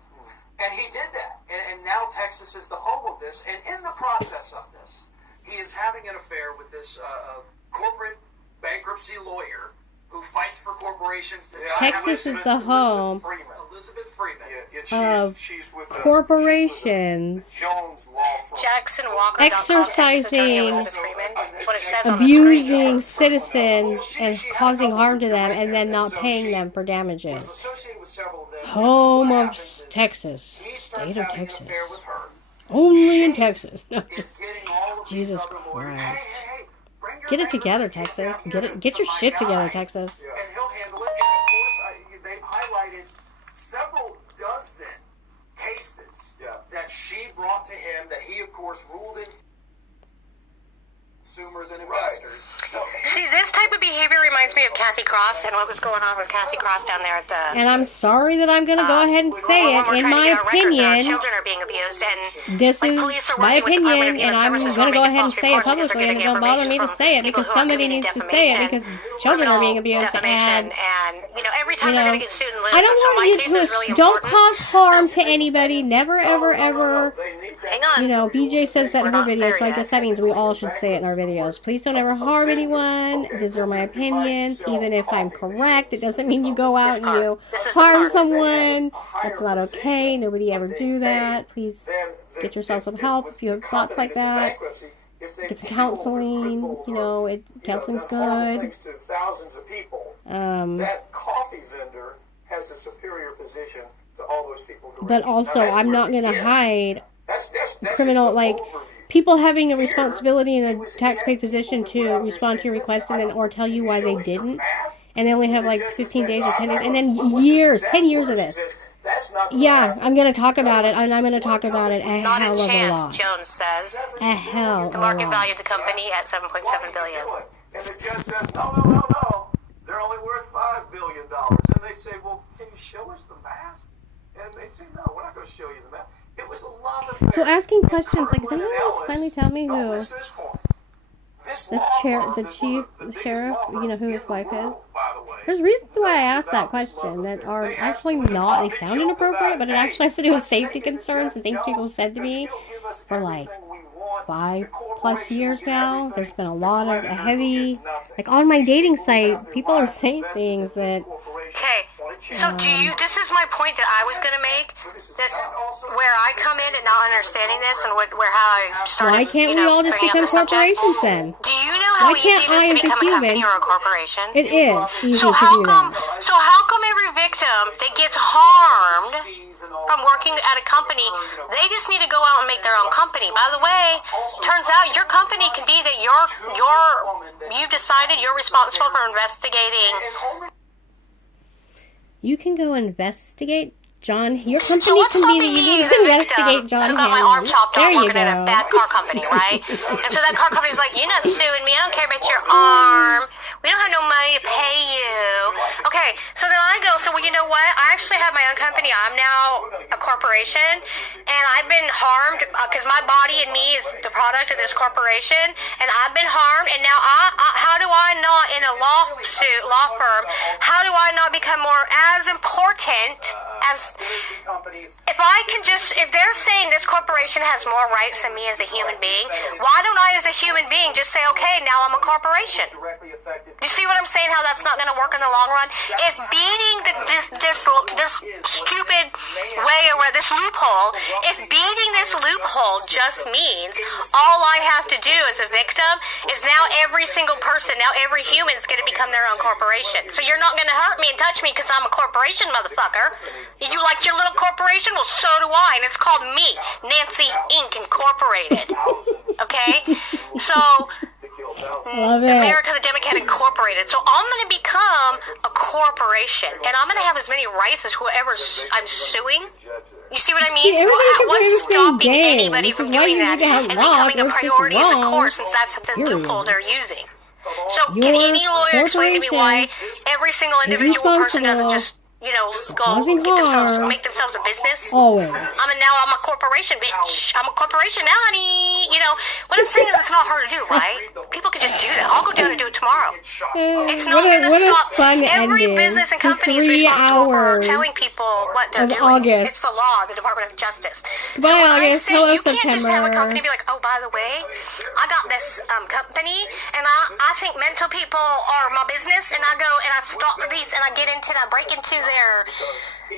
And he did that. And now Texas is the home of this. And in the process of this, he is having an affair with this corporate bankruptcy lawyer who fights for corporations to Texas is the home Elizabeth Freeman. of She's with corporations Jones Law Firm. Jackson Walker. exercising, That's what it says on the screen. abusing citizens and causing harm to them, and then not paying them for damages. Associated with several of them. Home So what of happens is Texas. he starts State of having an Texas. affair with her. Only in Texas. No, Is just getting all of these Jesus other lawyers, Christ. hey, bring your get it together, bankruptcy case Texas. down Get here it. Get to your my shit together, guy, Texas. And he'll handle it. And of course, they've highlighted several dozen cases that she brought to him that he, of course, ruled in consumers and investors. So, See, this type of behavior reminds me of Kathy Cross and what was going on with Kathy Cross down there at the... And I'm sorry that I'm going to go ahead and say it. In my opinion, children are being abused, and this like, is police are my working with Department of opinion, and Human I'm Services going to who are go making ahead and false say it reports because publicly, they're and it getting don't bother me to information say it from because people who are somebody committing needs to say it because children are being abused, defamation, and every time they're going to get sued and lose. I don't so my want case you is to really don't important. cause harm to anybody. Never, ever, ever. Hang on. BJ says that in her We're not videos, so there I guess yet. that means we all should say it in our videos. Please don't ever harm anyone. These are my opinions. Even if I'm correct, it doesn't mean you go out and you harm someone. That's not okay. Nobody ever do that. Please get yourself some help if you have thoughts like that. Get some counseling. Counseling's good. Thousands of people. That coffee vendor has a superior position to all those people who But also, I'm not going to hide That's criminal, just the like, overview. people having a responsibility in a tax-paid position to respond to your request and then, or tell you why they didn't. And they only have like 15 days or 10 days, and then years, 10 years of this. Yeah, I'm going to talk about it, and I'm going to talk about it a Not hell a of a chance, lot. Jones says. A hell of The a market lot. value of the company at $7.7 billion. And the judge says, no. They're only worth $5 billion. And they'd say, well, can you show us the math? And they'd say, no, we're not going to show you the math. It was a love affair. So asking questions, like, Kirkland someone and else Ellis, finally tell me don't who miss this point. This the law chair, firm the is chief, one of the the biggest sheriff, law you know, firms who in his the wife is. world, by the way. There's reasons why I Knows asked that about this love question that affair. are They actually absolutely not, they talk. sound They joke inappropriate, about but it Hey, actually has to do with let's safety take it to concerns and Judge things people Jones, said to 'cause me he'll give us for like everything we want. 5+ The years corporation will get now. everything. There's been a The lot of creditors will heavy, get nothing. like on my These dating people who have site, their people are lives saying invested things in this that, corporation Okay, want to so do you, this is my point that I was going to make, that where I come in and not understanding this and where how I started, why can't we all just bringing up become the subject. corporations then? Do you know how Why easy can't it is I, to as a become a company human, or a corporation? it is easy So to how do come, that. so how come every victim that gets harmed from working at a company, they just need to go out and make their own company? By the way, turns out your company can be that you've decided you're responsible for investigating. You can go investigate John. Your company So what's can be that stopping you me need as to a investigate victim John who got my arm Hanlon. chopped There off you working at a go. bad car company, right? And so that car company's like, you're not suing me. I don't care about your arm. We don't have no money to pay you. Okay, so then I go, so well, you know what? I actually have my own company. I'm now a corporation, and I've been harmed because my body and me is the product of this corporation, and I've been harmed, and now how do I not, in a law firm, how do I not become more as important as, if I can just, if they're saying this corporation has more rights than me as a human being, why don't I as a human being just say, okay, now I'm a corporation? You see what I'm saying, how that's not going to work in the long run? If beating this stupid way, or this loophole, if beating this loophole just means all I have to do as a victim is now every single person, now every human is going to become their own corporation. So you're not going to hurt me and touch me because I'm a corporation, motherfucker. You like your little corporation? Well, so do I, and it's called me, Nancy Inc. Incorporated. Okay? So, Love it. America the Democrat Incorporated. So I'm going to become a corporation, and I'm going to have as many rights as whoever I'm suing. You see what I mean? See, everybody can play the What's same stopping game, anybody which from is why doing you that need to have and laws becoming a where it's just priority in the wrong, court, since that's the period. loophole they're using? So Your can any lawyer explain to me why corporation every single is individual person doesn't responsible just, go causing harm make themselves a business? always. I'm a corporation, bitch. I'm a corporation now, honey. What I'm saying is it's not hard to do, right? People could just do that. I'll go down and do it tomorrow. It's not going to stop. Fun Every ending business and to company is 3 responsible for hours telling people what they're of doing. August. It's the law, the Department of Justice. Goodbye, So when August. I say, Hello, you can't just have a September. company be like, oh, by the way, I got this company, and I think mental people are my business, and I go and I stalk these, and I get into, and I break into their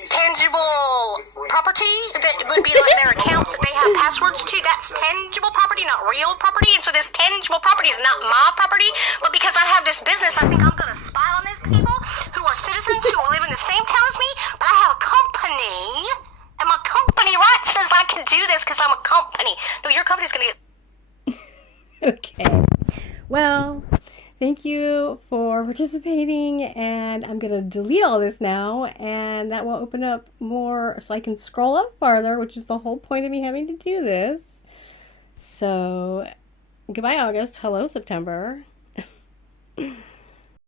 tangible property that would be like their accounts that they have passwords to. That's tangible property, not real property. And so this tangible property is not my property, but because I have this business, I think I'm going to spy on these people who are citizens who live in the same town as me, but I have a company, and my company right says I can do this because I'm a company. No, your company's going to get... Okay. Well, thank you for participating, and I'm going to delete all this now, and that will open up more so I can scroll up farther, which is the whole point of me having to do this. So, goodbye, August. Hello, September.